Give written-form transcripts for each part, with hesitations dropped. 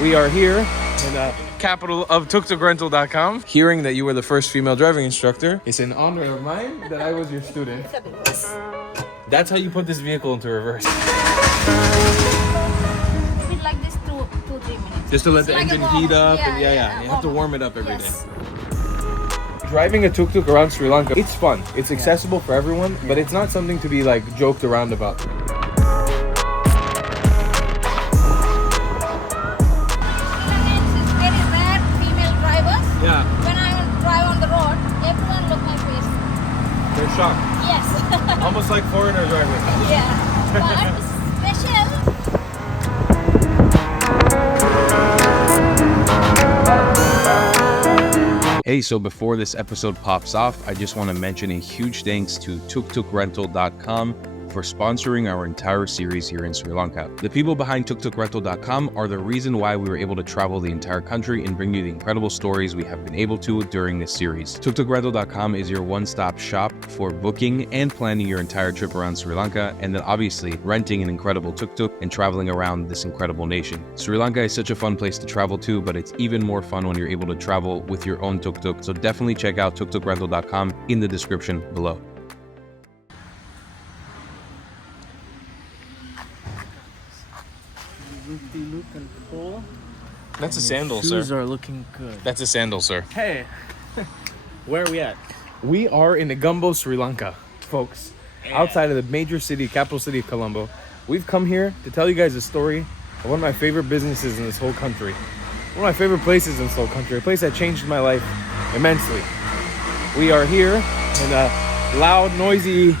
We are here in the capital of tuktukrental.com. Hearing that you were the first female driving instructor, it's an honor of mine that I was your student. That's how you put this vehicle into reverse. Bit like this 2-3 minutes. Just to let the Like a engine warm-up. heat up, Yeah, and yeah, you have to warm it up every day. Yes. Driving a tuk-tuk around Sri Lanka, it's fun. It's accessible for everyone, but it's not something to be like joked around about. Yeah. When I drive on the road, everyone look my face. They're shocked. Yes. Almost like foreigner driving. Yeah. But special. Hey, so before this episode pops off, I just want to mention a huge thanks to tuktukrental.com for sponsoring our entire series here in Sri Lanka. The people behind tuktukrental.com are the reason why we were able to travel the entire country and bring you the incredible stories we have been able to during this series. Tuktukrental.com is your one-stop shop for booking and planning your entire trip around Sri Lanka, and then obviously renting an incredible tuk-tuk and traveling around this incredible nation. Sri Lanka is such a fun place to travel to, but it's even more fun when you're able to travel with your own tuk-tuk. So definitely check out tuktukrental.com in the description below. Look and cool. That's a sandal, sir. Shoes are looking good. That's a sandal, sir. Hey, where are we at? We are in Negombo, Sri Lanka, folks. Outside of the major city, capital city of Colombo. We've come here to tell you guys a story of one of my favorite businesses in this whole country. One of my favorite places in this whole country. A place that changed my life immensely. We are here in the loud, noisy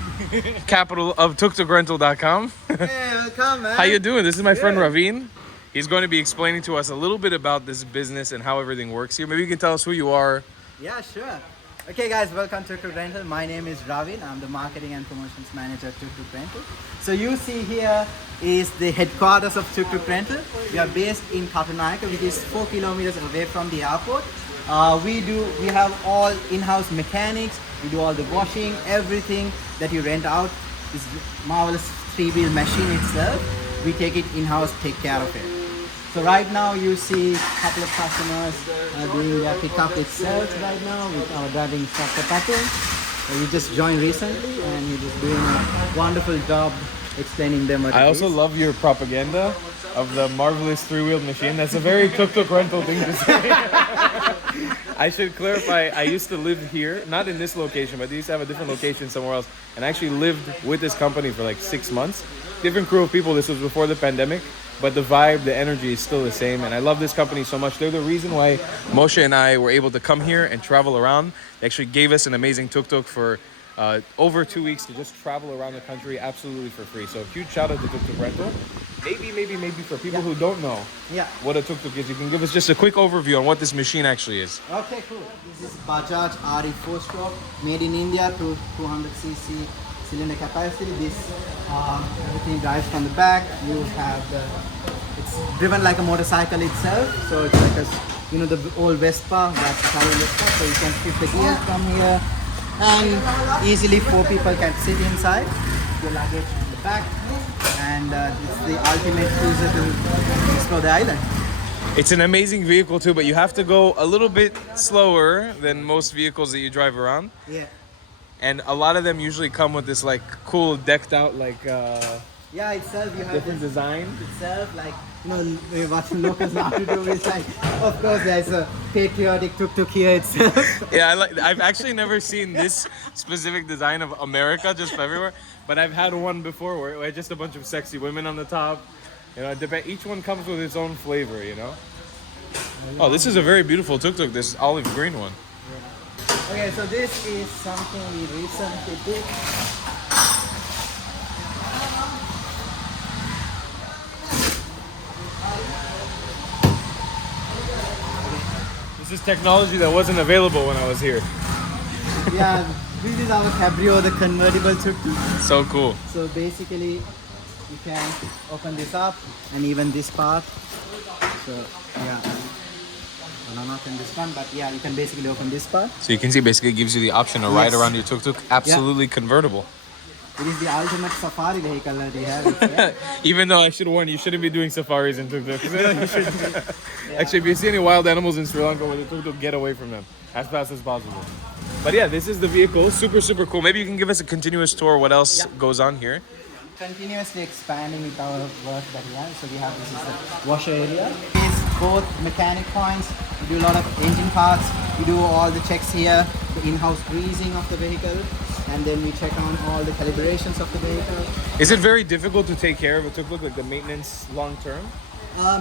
capital of tuktukrental.com. Hey, welcome, man. How you doing? This is my friend Raveen. He's going to be explaining to us a little bit about this business and how everything works here. Maybe you can tell us who you are. Yeah, sure. Okay, guys, welcome to Tuk Tuk Rental. My name is Ravin. I'm the marketing and promotions manager at Tuk Tuk Rental. So you see here is the headquarters of Tuk Tuk Rental. We are based in Katunayaka, which is 4 kilometers away from the airport. We have all in-house mechanics. We do all the washing, everything that you rent out. This marvelous 3-wheel machine itself. We take it in-house, take care of it. So right now you see a couple of customers doing their pickup itself right now with our driving instructor Patul. You just joined recently and you're just doing a wonderful job explaining them what I it also is. love your propaganda of the marvelous 3-wheeled machine. That's a very tuk-tuk rental thing to say. I should clarify, I used to live here, not in this location, but they used to have a different location somewhere else. And I actually lived with this company for like 6 months. Different crew of people, this was before the pandemic. But the vibe, the energy is still the same. And I love this company so much. They're the reason why Moshe and I were able to come here and travel around. They actually gave us an amazing tuk-tuk for over 2 weeks to just travel around the country absolutely for free. So huge shout out to Tuk Tuk Rental. Maybe for people who don't know what a tuk-tuk is, you can give us just a quick overview on what this machine actually is. Okay, cool. This is Bajaj RE 4-stroke, made in India to 200cc cylinder capacity. This everything drives from the back. You have it's driven like a motorcycle itself. So it's like the old Vespa, that's Italian Vespa. So you can shift the gears from here, and easily 4 people can sit inside. Your luggage in the back, and it's the ultimate cruiser to explore the island. It's an amazing vehicle too, but you have to go a little bit slower than most vehicles that you drive around. Yeah. And a lot of them usually come with this like cool decked out like Itself you have different this design. itself like what locals have to do is like, of course there's a patriotic tuk-tuk here itself. Yeah, I've actually never seen this specific design of America just everywhere, but I've had one before where just a bunch of sexy women on the top. You know, each one comes with its own flavor, you know. Oh, this is a very beautiful tuk-tuk, this olive green one. Okay, so this is something we recently did. This is technology that wasn't available when I was here. Yeah, this is our Cabrio, the convertible tuk-tuk. So cool. So basically, you can open this up and even this part. So yeah. Well, not in this one, but yeah, you can basically open this part. So you can see basically it gives you the option to ride around your tuk-tuk absolutely convertible. It is the ultimate safari vehicle that we have. Yeah. Even though I should warn you, shouldn't be doing safaris in tuk tuk. Actually, if you see any wild animals in Sri Lanka with a tuk tuk, get away from them as fast as possible. But yeah, this is the vehicle. Super, super cool. Maybe you can give us a continuous tour. What else goes on here? Continuously expanding with our work that we have. So we have, this is the washer area. It's both mechanic points. We do a lot of engine parts. We do all the checks here, the in-house greasing of the vehicle, and then we check on all the calibrations of the vehicle. Is it very difficult to take care of a tuk tuk, like the maintenance long term?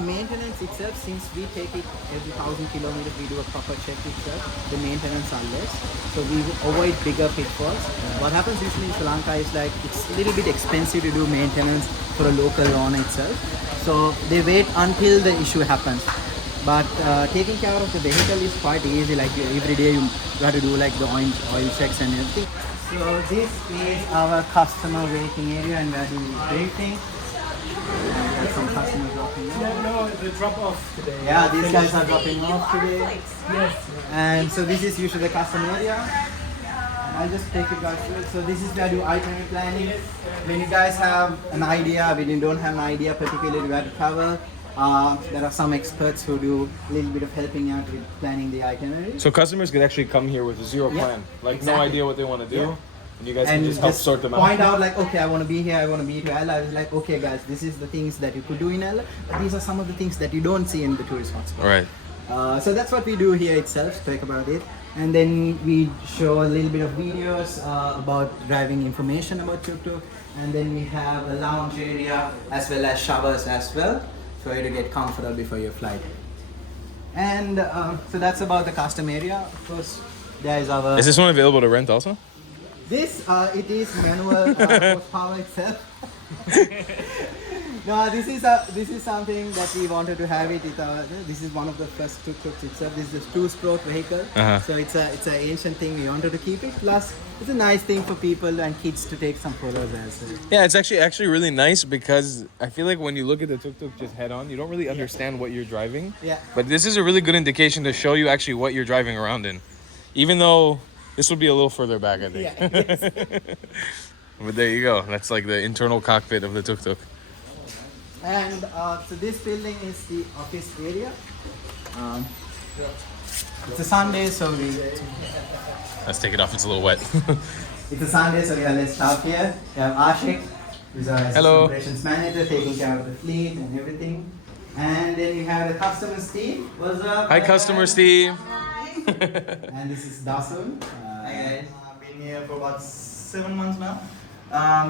Maintenance itself, since we take it every 1,000 kilometers, we do a proper check itself. The maintenance are less, so we avoid bigger pitfalls. What happens usually in Sri Lanka is like it's a little bit expensive to do maintenance for a local owner itself. So they wait until the issue happens. But taking care of the vehicle is quite easy. Like every day you have to do like the oil checks and everything. So this is our customer waiting area, and we are doing waiting. Some customers dropping off. No, the drop off today. Yeah, these guys are dropping off today. Yes. And so this is usually the customer area. I'll just take you guys through it. So this is where I do itinerary planning. When you guys have an idea, when you don't have an idea particularly where to travel, there are some experts who do a little bit of helping out with planning the itinerary. So customers could actually come here with a zero plan, like exactly. no idea what they want to do, Yeah. and you guys can just help sort them out. Point out like, okay, I want to be here, I want to be to Ella. I was like, okay guys, this is the things that you could do in Ella, but these are some of the things that you don't see in the tourist hotspot. Right. So that's what we do here itself, talk about it. And then we show a little bit of videos about driving information about Tuk Tuk. And then we have a lounge area as well as showers as well for you to get comfortable before your flight. And so that's about the custom area. Of course, there is our... Is this one available to rent also? This, it is manual horsepower itself. No, this is something that we wanted to have it. This is one of the first tuk-tuks itself. This is a two-stroke vehicle, so it's an ancient thing. We wanted to keep it. Plus, it's a nice thing for people and kids to take some photos as well. Yeah, it's actually really nice because I feel like when you look at the tuk-tuk just head on, you don't really understand what you're driving. Yeah. But this is a really good indication to show you actually what you're driving around in, even though this would be a little further back, I think. Yeah. Yes. But there you go. That's like the internal cockpit of the tuk-tuk. And so this building is the office area. It's a Sunday, so Let's take it off. It's a little wet. it's a Sunday, so let's stop here. We have Ashik, who's our assistant Hello. operations manager, taking care of the fleet and everything. And then you have the customers team. What's up? Hi, customers team. And this is Dasun. Hi guys, I've been here for about 7 months now.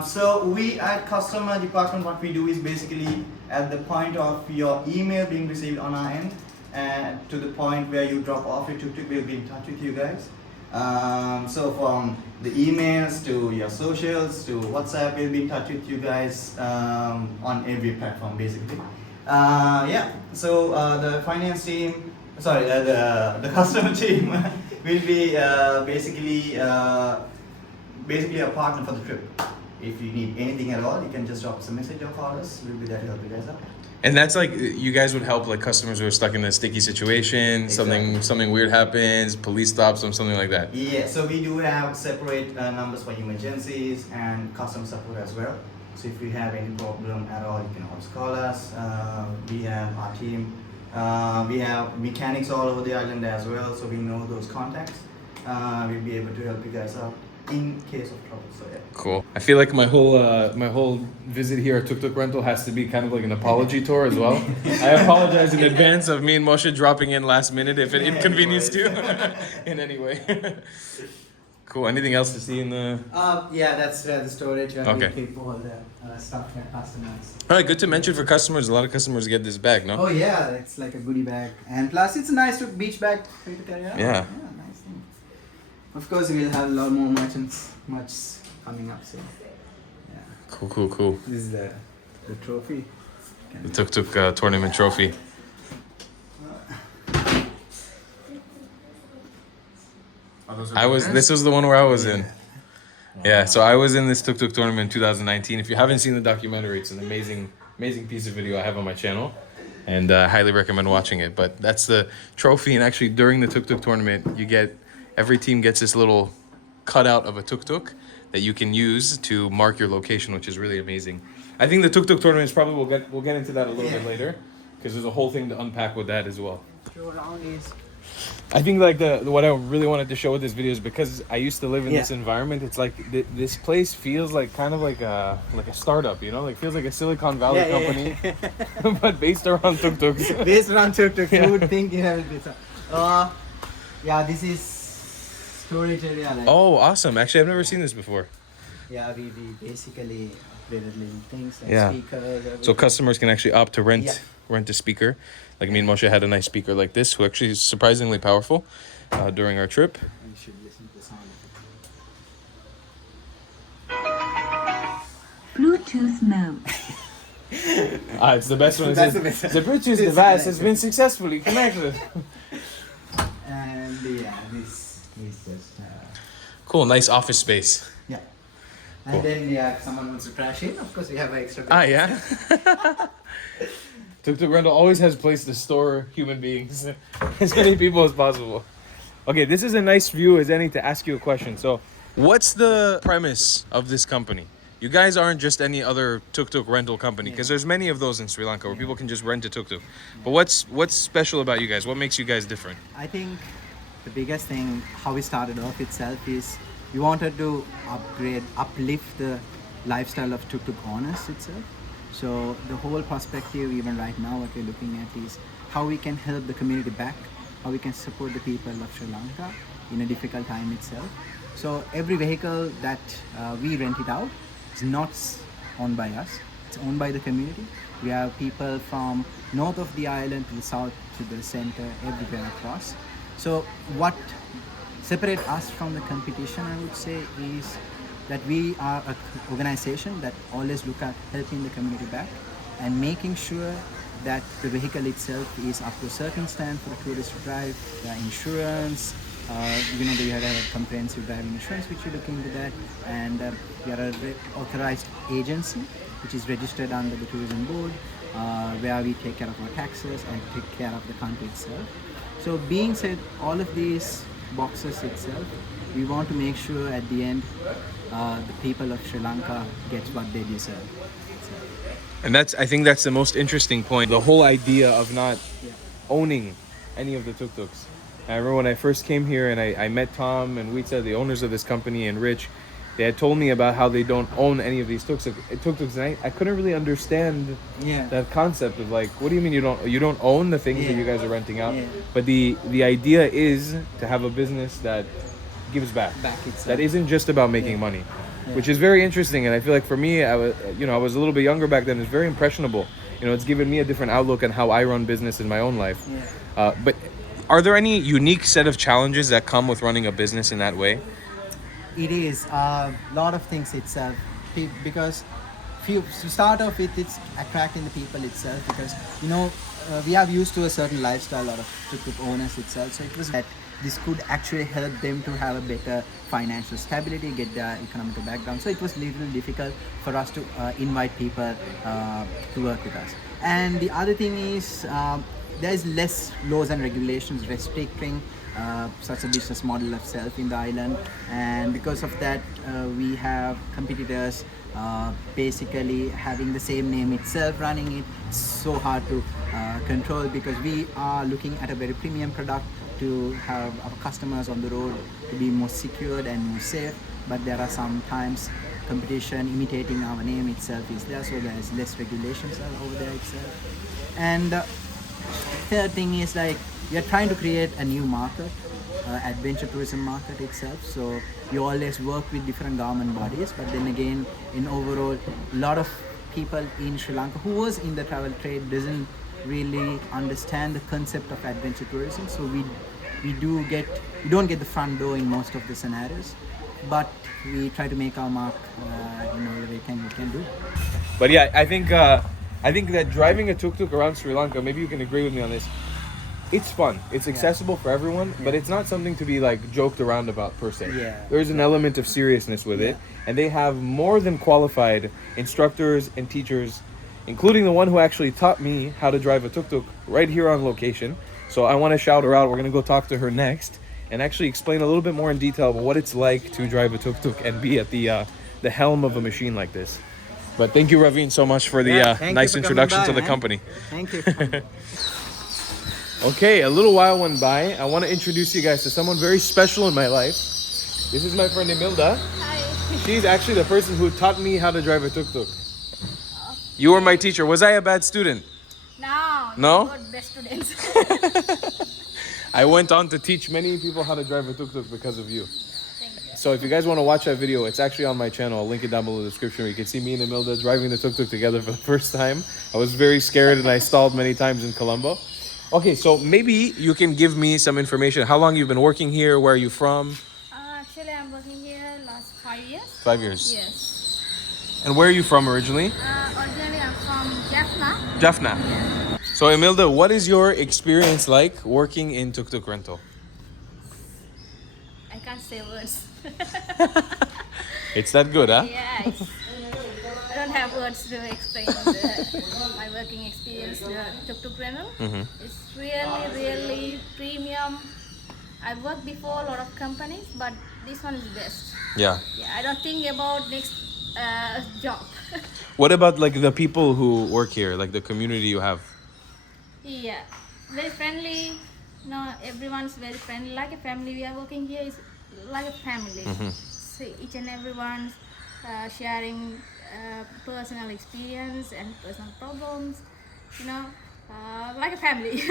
So we at customer department, what we do is basically at the point of your email being received on our end and to the point where you drop off your tuk-tuk, we'll be in touch with you guys. So from the emails to your socials to WhatsApp, we'll be in touch with you guys on every platform basically. Yeah, so the finance team, sorry, the customer team will be basically a partner for the trip. If you need anything at all, you can just drop us a message or call us. We'll be there to help you guys out. And that's like you guys would help like customers who are stuck in a sticky situation, Exactly. something weird happens, police stops them, something like that. Yeah, so we do have separate numbers for emergencies and customer support as well. So if you have any problem at all, you can always call us. We have our team. We have mechanics all over the island as well, so we know those contacts. We'll be able to help you guys out in case of trouble. So yeah. Cool. I feel like my whole visit here at Tuk Tuk Rental has to be kind of like an apology tour as well. I apologize in advance of me and Moshe dropping in last minute if it inconvenienced you in any way. Cool. Anything else to see in the? Yeah, that's where the storage where Okay. we keep all the stuff for customers. All right. Good to mention for customers. A lot of customers get this bag, no? Oh yeah, it's like a goodie bag, and plus it's a nice beach bag for you to carry around. Yeah. Nice thing. Of course, we'll have a lot more much coming up soon. Yeah, Cool. this is the trophy. The Tuk Tuk tournament trophy. This was the one where I was in. Yeah, so I was in this Tuk Tuk tournament in 2019. If you haven't seen the documentary, it's an amazing piece of video I have on my channel, and I highly recommend watching it. But that's the trophy, and actually during the Tuk Tuk tournament, every team gets this little cutout of a tuk tuk that you can use to mark your location, which is really amazing. I think the Tuk Tuk tournament is probably we'll get into that a little bit later, because there's a whole thing to unpack with that as well. So around is I think like the what I really wanted to show with this video is because I used to live in this environment. It's like this place feels like kind of like a startup, you know, like feels like a Silicon Valley company, but based around tuk tuks. based around Tuk Tuk. You would think you have this. Yeah, this is storage area. Like, Oh, awesome! Actually, I've never seen this before. yeah, we basically upgraded little things like Yeah. speakers. So everything. customers can actually opt to rent Yeah. rent a speaker. Like me and Moshe had a nice speaker like this, who actually is surprisingly powerful during our trip. You should listen to the sound. Bluetooth mode. It's the best one. That's the best. The Bluetooth device has been successfully connected. And yeah, this is just Cool, nice office space. yeah. And then yeah, if someone wants to crash in, of course we have an extra bed. Ah, yeah. Tuk Tuk Rental always has a place to store human beings, as many people as possible. Okay, this is a nice view as any to ask you a question. So, what's the premise of this company? You guys aren't just any other tuk tuk rental company, because there's many of those in Sri Lanka where people can just rent a tuk tuk. But what's special about you guys? What makes you guys different? I think the biggest thing how we started off itself is we wanted to uplift the lifestyle of tuk tuk owners itself. So the whole perspective, even right now, what we're looking at is how we can help the community back, how we can support the people of Sri Lanka in a difficult time itself. So every vehicle that we rent it out is not owned by us, it's owned by the community. We have people from north of the island to the south to the center, everywhere across. So what separates us from the competition, I would say, is that we are an organization that always look at helping the community back and making sure that the vehicle itself is up to a certain standard for a tourist to drive, the insurance, you know, we have a comprehensive driving insurance which we look into that, and we are a authorized agency which is registered under the tourism board, where we take care of our taxes and take care of the country itself. So being said all of these boxes itself, we want to make sure at the end the people of Sri Lanka gets what they deserve. And I think that's the most interesting point. The whole idea of not owning any of the tuk tuks. I remember when I first came here and I met Tom and Witsa, the owners of this company, and Rich. They had told me about how they don't own any of these tuk tuks, and I couldn't really understand that concept of like, what do you mean you don't own the things that you guys are renting out? But the idea is to have a business that gives back itself. That isn't just about making money, which is very interesting. And I feel like for me, I was a little bit younger back then. It's very impressionable. You know, it's given me a different outlook on how I run business in my own life. But are there any unique set of challenges that come with running a business in that way? It is a lot of things itself, because to start off with, it's attracting the people itself, because you know we are used to a certain lifestyle, a lot of tuk-tuk owners itself, so it was that this could actually help them to have a better financial stability, get their economical background. So it was a little difficult for us to invite people to work with us. And the other thing is there is less laws and regulations restricting such a business model itself in the island, and because of that we have competitors basically having the same name itself running it. It's so hard to control, because we are looking at a very premium product to have our customers on the road to be more secured and more safe, but there are sometimes competition imitating our name itself is there, so there is less regulations over there itself. And third thing is like we are trying to create a new market, adventure tourism market itself. So we always work with different government bodies, but then again, in overall, a lot of people in Sri Lanka who was in the travel trade doesn't really understand the concept of adventure tourism. So we don't get the front door in most of the scenarios, but we try to make our mark in all the way we can do. But yeah, I think that driving a tuk-tuk around Sri Lanka, maybe you can agree with me on this, it's fun. It's accessible for everyone, but it's not something to be like joked around about per se. There's an element of seriousness with it, and they have more than qualified instructors and teachers, including the one who actually taught me how to drive a tuk-tuk right here on location. So I want to shout her out. We're going to go talk to her next. and actually explain a little bit more in detail about what it's like to drive a tuk-tuk and be at the helm of a machine like this. But thank you, Raveen, so much for the Thank you nice for coming introduction by, to the man. company. Thank you. Okay, a little while went by. I want to introduce you guys to someone very special in my life. This is my friend Emilda. Hi. She's actually the person who taught me how to drive a tuk-tuk. You were my teacher. Was I a bad student? No. No? You're good, best students. I went on to teach many people how to drive a tuk-tuk because of you. Thank you. So if you guys want to watch that video, it's actually on my channel. I'll link it down below in the description where you can see me and Emilda driving the tuk-tuk together for the first time. I was very scared and I stalled many times in Colombo. Okay, so maybe you can give me some information. How long you've been working here? Where are you from? Actually, I'm working here last 5 years. 5 years. Yes. And where are you from originally? Originally, I'm from Jaffna. Jaffna. So Emilda, what is your experience like working in tuk-tuk rental? I can't say words. It's that good, huh? Yeah, I don't have words to explain my working experience. The tuk-tuk rental. It's really premium. I've worked before a lot of companies, but this one is best. Yeah. Yeah, I don't think about next job. What about like the people who work here, like the community you have? Yeah, very friendly. No, everyone's very friendly. Like a family. We are working here is like a family. So each and everyone's sharing personal experience and personal problems. You know, like a family.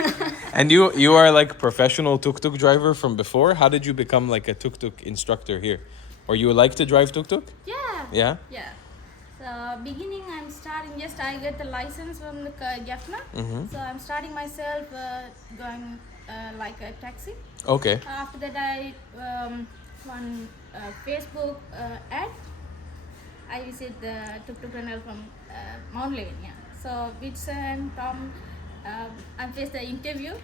And you are like professional tuk-tuk driver from before? How did you become like a tuk-tuk instructor here? Or you like to drive tuk-tuk? Yeah. Yeah? Yeah. So beginning, I'm starting. Just I get the license from the Jaffna. So I'm starting myself going like a taxi. Okay. After that, I one Facebook ad. I visit the tuk-tuk rental from Mount Levin. Yeah. So with and Tom, I faced the interview.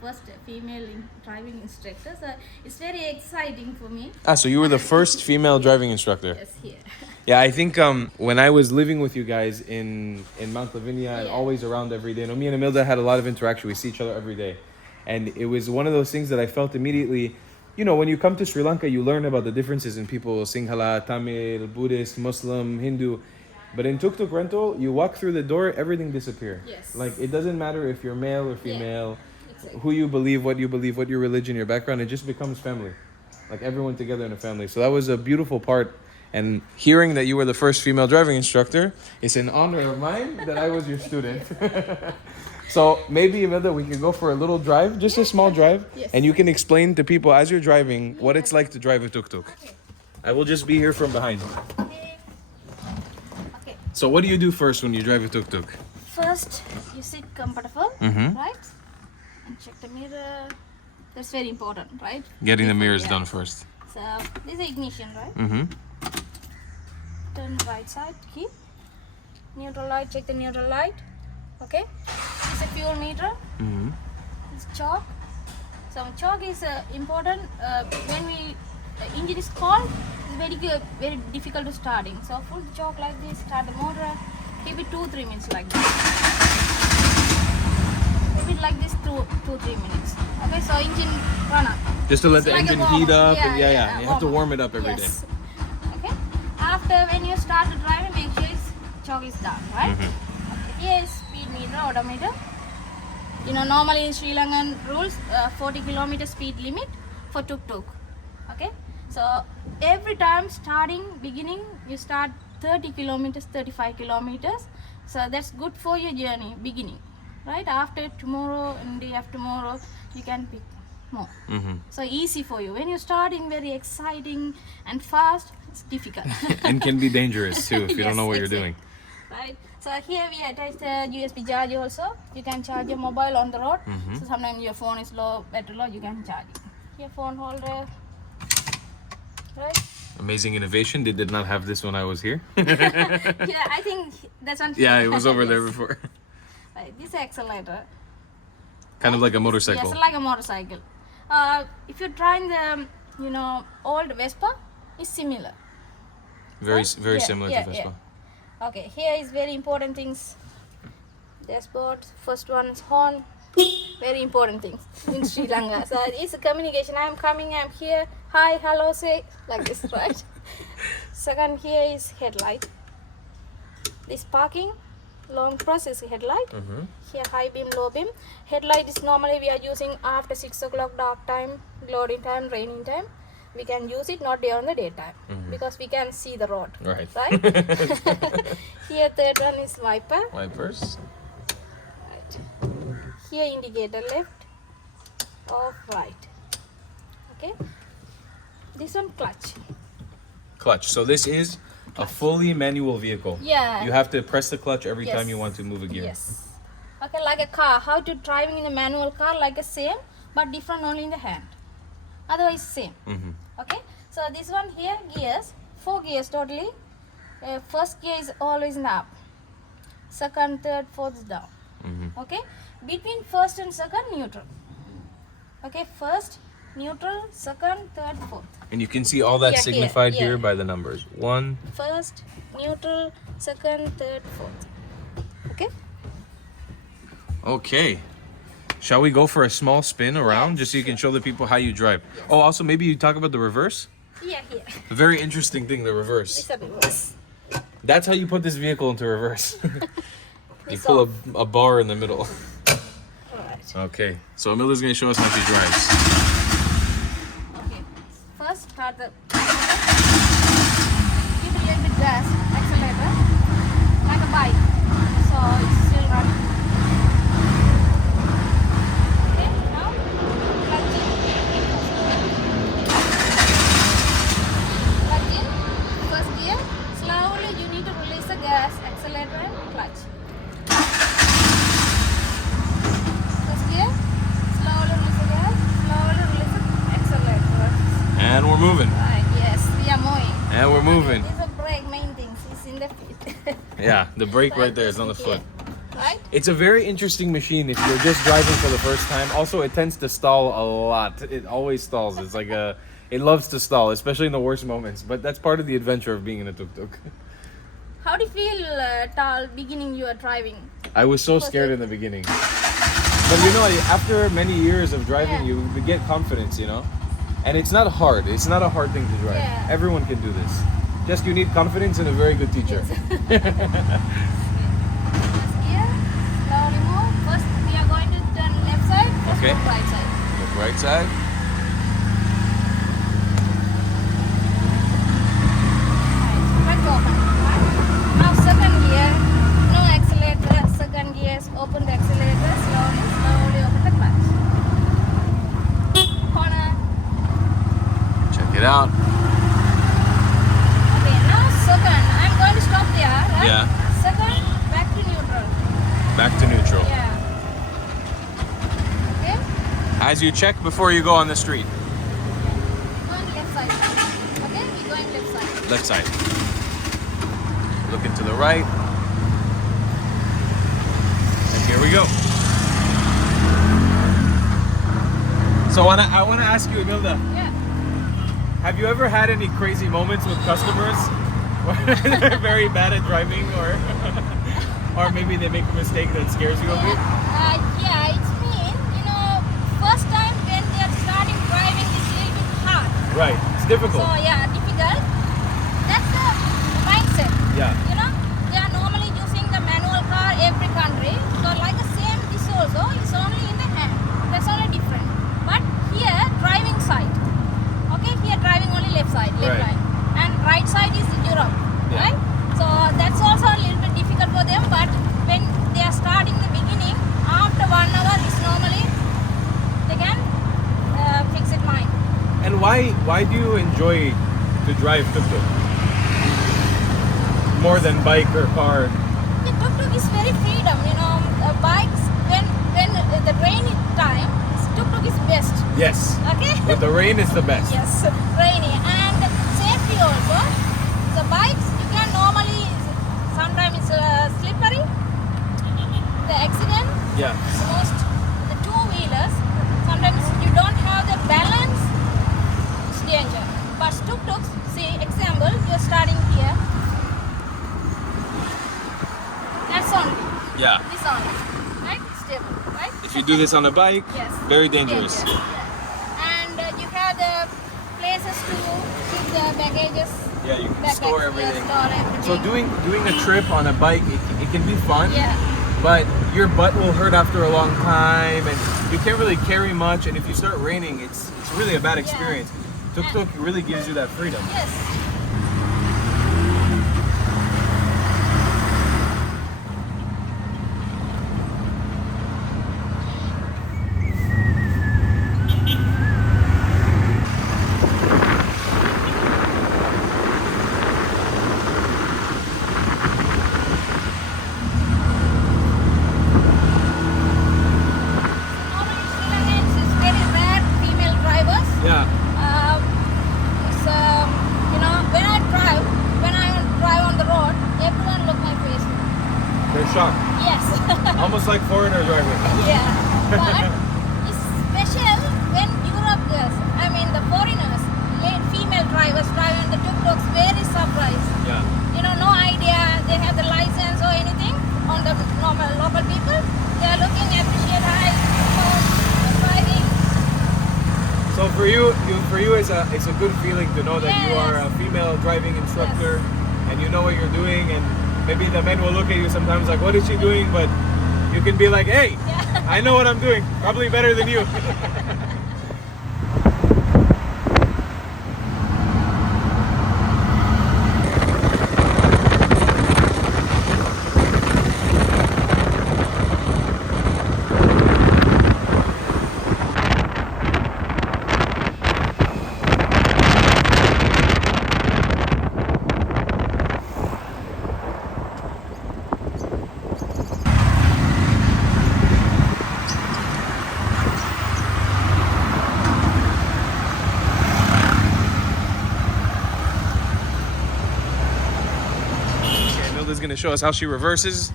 First female driving instructor. So it's very exciting for me. Ah, so you were the first female driving instructor. Yes, here. Yeah, I think when I was living with you guys in Mount Lavinia and always around every day, me and Emilda had a lot of interaction. We see each other every day. And it was one of those things that I felt immediately, you know, when you come to Sri Lanka, you learn about the differences in people, Sinhala, Tamil, Buddhist, Muslim, Hindu. But in tuk-tuk rental, you walk through the door, everything disappears. Yes. Like, it doesn't matter if you're male or female, Exactly. who you believe, what your religion, your background, it just becomes family. Like everyone together in a family. So that was a beautiful part. And hearing that you were the first female driving instructor, it's an honor of mine that I was your student. So maybe, Imelda, we can go for a little drive, just a small drive. Yes. And you can explain to people as you're driving what it's like to drive a tuk-tuk. Okay. I will just be here from behind. Okay. Okay. So what do you do first when you drive a tuk-tuk? First, you sit comfortable, right? And check the mirror. That's very important, right? Getting the mirrors Yeah. done first. So this is ignition, right? Mm-hmm. Turn right side, keep. Neutral light, check the neutral light. Okay. This is a fuel meter. Mm-hmm. It's chalk. So chalk is important when we engine is cold. It's very good, very difficult to starting. So full chalk like this. Start the motor. Keep it 2-3 minutes like this. Keep it like this 2-3 minutes. Okay. So engine run up. Just to let It's the like a engine warm heat up. up. And Yeah, you have to warm it up every day. yes. Okay. After when you start to drive, make sure chalk is down, right? Okay. Here is speed meter, odometer. You know, normally in Sri Lankan rules, 40 kilometer speed limit for tuk-tuk. Okay. So every time beginning, you start 30 kilometers, 35 kilometers. So that's good for your journey, beginning. Right? After tomorrow and day after tomorrow, you can pick more. So easy for you. When you're starting very exciting and fast, it's difficult. And can be dangerous too if you don't know what you're doing. Right. So here we attach the USB charger also. You can charge your mobile on the road. So sometimes your phone is low, battery low, you can charge it. Here phone holder. Right? Amazing innovation. They did not have this when I was here. Yeah, I think that's on. Yeah, it was over there Yes. before. Right. This accelerator. Kind of like a motorcycle. Yes, like a motorcycle. If you're trying the, old Vespa, it's similar. Very Yeah, similar yeah, to Vespa. Okay, here is very important things. Dashboard. First one is horn. Very important things in Sri Lanka. So it's a communication. I'm coming, I'm here. Hi, hello, say like this, right? Second here is headlight. This parking, long press is headlight. Here high beam, low beam. Headlight is normally we are using after 6 o'clock dark time, loading time, raining time. We can use it not during the daytime because we can see the road. Right. Here third one is wiper. Wipers. Right. Here indicator left or right. Okay. This one clutch. Clutch. So this is a fully manual vehicle. Yeah. You have to press the clutch every Yes. time you want to move a gear. Yes. Okay, like a car. How to driving in a manual car like a same, but different only in the hand. Otherwise same. Okay. So this one here gears, 4 gears totally. First gear is always in the up. Second, third, fourth is down. Okay. Between first and second, neutral. Okay. First, neutral, second, third, fourth. And you can see all that Yeah, signified here. here by the numbers. 1. First, neutral, second, third, fourth. Okay. Okay. Shall we go for a small spin around just so you can show the people how you drive? Oh, also maybe you talk about the reverse? Here. A very interesting thing, the reverse. This is a reverse. That's how you put this vehicle into reverse. You This pull a bar in the middle. Alright. Okay. So Amilda's going to show us how she drives. Okay. First, start the give a little bit gas, accelerator, like a bike. So it's still running. Okay. Now, clutch in. Clutch in. First gear. Slowly, you need to release the gas, accelerator, and clutch. First gear. Slowly release the gas. Slowly release the accelerator. And we're moving. Right, yes, we are moving. And we're moving. This is a brake, main things. It's in the feet. Yeah, the brake right there is on the foot. Right? It's a very interesting machine if you're just driving for the first time. Also, it tends to stall a lot. It always stalls. It's like it loves to stall, especially in the worst moments. But that's part of the adventure of being in a tuk-tuk. How do you feel, Tal, beginning you are driving? I was so scared in the beginning. But you know, after many years of driving, Yeah. you get confidence, you know? And it's not hard. It's not a hard thing to drive. Yeah. Everyone can do this. Just you need confidence and a very good teacher. First gear, slowly move. First, we are going to turn left side. First, Okay. move right side. Look right side. Right, let's open. Right? Now, second gear, no accelerator. Second gear, open the accelerator. Slowly, slowly open the clutch. Corner. Check it out. Okay, now second. I'm going to stop there, right? Yeah. Second, back to neutral. Back to neutral. Yeah. Okay? As you check before you go on the street. We're going left side. Okay? We're going left side. Left side. Looking to the right. And here we go. So I want to ask you, Emilda, Yeah. have you ever had any crazy moments with customers where they're very bad at driving or maybe they make a mistake that scares you a bit? Yeah, it's mean, first time when they are starting driving is a little bit hard. Right. It's difficult. So yeah, difficult. That's the mindset. Yeah. They are normally using the manual car every country. So like the same, this also is only in the hand. That's only different. But here, driving side. Okay, here driving only left side, left Right. line. And right side is Europe. Yeah. Right? So that's also a little bit difficult for them. But when they are starting the beginning, after 1 hour is normally they can fix it mine. And why do you enjoy to drive tuk-tuk? More than bike or car? The tuk-tuk is very freedom, bikes, when the rainy time, tuk-tuk is best, Yes. okay? With the rain is the best. Yes, rainy, and safety also. The bikes, you can normally, sometimes it's slippery, the accident, Yeah. most, the two-wheelers, sometimes you don't have the balance, it's danger. But tuk-tuks, see, example, you're starting here, that's only. Yeah. This only, right? Stable, right? If you do this on a bike. Yes. Very dangerous. Yes. And you have the places to keep the baggages. Yeah, you can backpacks, store yeah, everything. store everything. So doing a trip on a bike, it can be fun. Yeah. But your butt will hurt after a long time, and you can't really carry much. And if you start raining, it's really a bad experience. Tuk Tuk really gives you that freedom. Yes. Yeah. When I drive on the road, everyone look my face. They're shocked. Yes. Almost like foreigners driving. Yeah. But it's special when Europe girls, I mean the foreigners, female drivers driving the tuk-tuks, very surprised. Yeah. No idea they have the license or anything on the normal local people. They are looking, appreciate driving. So for you, it's a good feeling to know that you are a female driving instructor, and you know what you're doing. And maybe the men will look at you sometimes like, "What is she doing?" But you can be like, "Hey, I know what I'm doing. Probably better than you." Is going to show us how she reverses.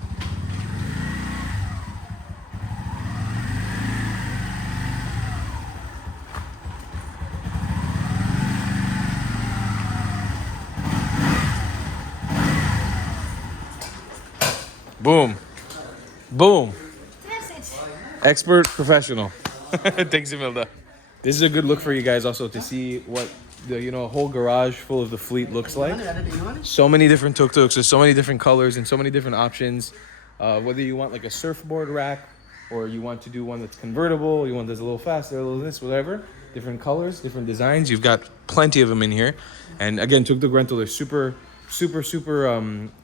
Boom. Boom. That's it. Expert professional. Thanks, Imelda. This is a good look for you guys also to see what the a whole garage full of the fleet looks like. So many different tuk-tuks, there's so many different colors and so many different options. Whether you want like a surfboard rack, or you want to do one that's convertible, you want this a little faster, a little this, whatever. Different colors, different designs. You've got plenty of them in here. And again, Tuk Tuk Rental, they're super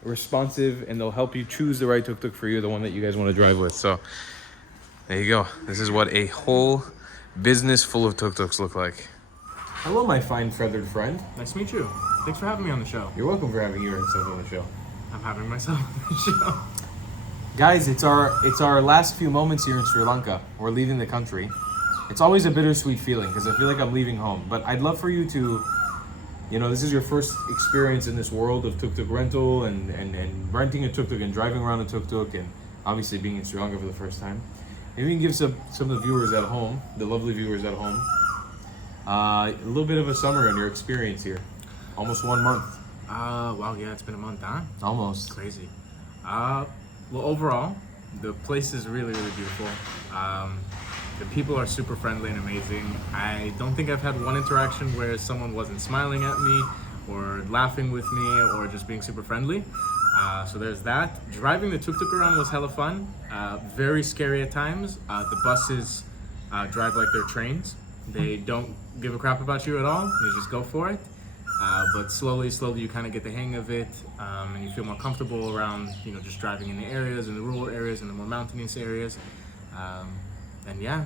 responsive, and they'll help you choose the right tuk-tuk for you, the one that you guys want to drive with. So there you go. This is what a whole business full of tuk-tuks look like. Hello, my fine feathered friend. Nice to meet you. Thanks for having me on the show. You're welcome for having yourself on the show. I'm having myself on the show. Guys, it's our last few moments here in Sri Lanka. We're leaving the country. It's always a bittersweet feeling because I feel like I'm leaving home. But I'd love for you to, this is your first experience in this world of tuk-tuk rental and renting a tuk-tuk and driving around a tuk-tuk, and obviously being in Sri Lanka for the first time. Maybe you can give some of the viewers at home, the lovely viewers at home, a little bit of a summary on your experience here. Almost 1 month. Wow, yeah, it's been a month, huh? Almost. Crazy. Well, overall, the place is really, really beautiful. The people are super friendly and amazing. I don't think I've had one interaction where someone wasn't smiling at me or laughing with me or just being super friendly. So there's that. Driving the tuk-tuk around was hella fun. Very scary at times. The buses drive like they're trains. They don't give a crap about you at all. They just go for it. But slowly you kind of get the hang of it, and you feel more comfortable around, just driving in the areas, in the rural areas, in the more mountainous areas. And yeah,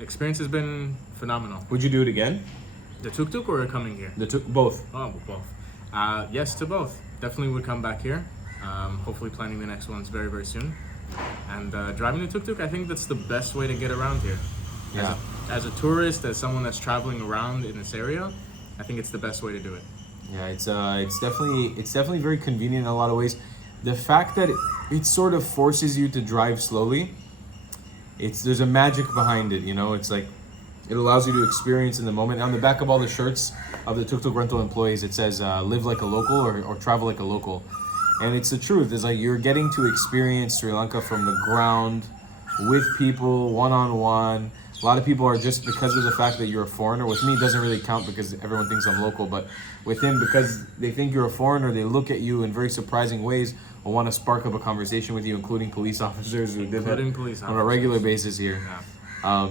experience has been phenomenal. Would you do it again? The tuk-tuk or coming here? Both. Oh, both. Yes to both. Definitely would come back here. Hopefully planning the next ones very, very soon. And driving the tuk-tuk, I think that's the best way to get around here. Yeah. As a tourist, as someone that's traveling around in this area, I think it's the best way to do it. Yeah, it's definitely very convenient in a lot of ways. The fact that it sort of forces you to drive slowly, there's a magic behind it, It's like it allows you to experience in the moment. On the back of all the shirts of the tuk-tuk rental employees, it says live like a local or travel like a local. And it's the truth. It's like you're getting to experience Sri Lanka from the ground with people, one-on-one. A lot of people are just because of the fact that you're a foreigner. With me, it doesn't really count because everyone thinks I'm local. But with him, because they think you're a foreigner, they look at you in very surprising ways or want to spark up a conversation with you, including police officers who do that on a regular basis here. Yeah.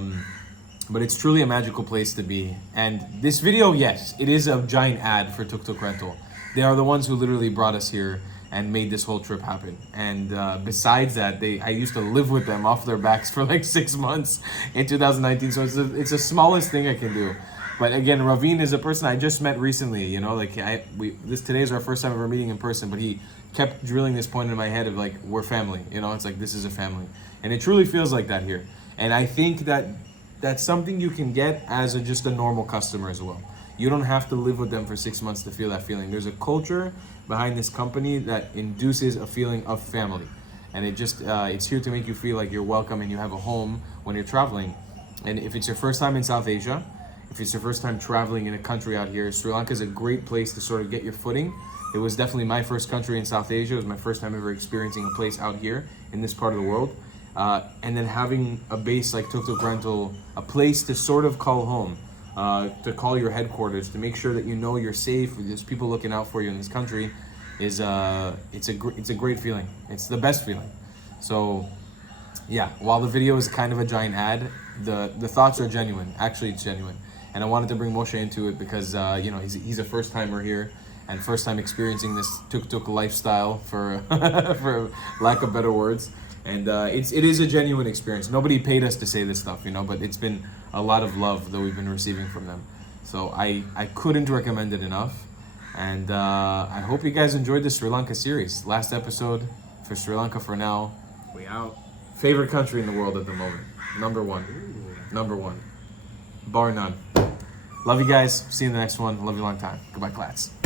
But it's truly a magical place to be. And this video, yes, it is a giant ad for Tuk Tuk Rental. They are the ones who literally brought us here and made this whole trip happen. And besides that, I used to live with them off their backs for like 6 months in 2019. So it's the smallest thing I can do. But again, Raveen is a person I just met recently. You know, like today is our first time ever meeting in person. But he kept drilling this point in my head of like, we're family. You know, it's like this is a family, and it truly feels like that here. And I think that's something you can get as just a normal customer as well. You don't have to live with them for 6 months to feel that feeling. There's a culture behind this company that induces a feeling of family. And it's here to make you feel like you're welcome and you have a home when you're traveling. And if it's your first time in South Asia, if it's your first time traveling in a country out here, Sri Lanka is a great place to sort of get your footing. It was definitely my first country in South Asia. It was my first time ever experiencing a place out here in this part of the world. And then having a base like Tuk Tuk Rental, a place to sort of call home, to call your headquarters, to make sure that you know you're safe, there's people looking out for you in this country, it's a great feeling. It's the best feeling. So yeah, while the video is kind of a giant ad, the thoughts are genuine. Actually, it's genuine. And I wanted to bring Moshe into it because he's a first timer here and first time experiencing this Tuk Tuk lifestyle, for for lack of better words. And it is a genuine experience. Nobody paid us to say this stuff, but it's been a lot of love that we've been receiving from them. So I couldn't recommend it enough. And I hope you guys enjoyed the Sri Lanka series. Last episode for Sri Lanka for now. We out. Favorite country in the world at the moment. Number one. Number one. Bar none. Love you guys. See you in the next one. Love you a long time. Goodbye, class.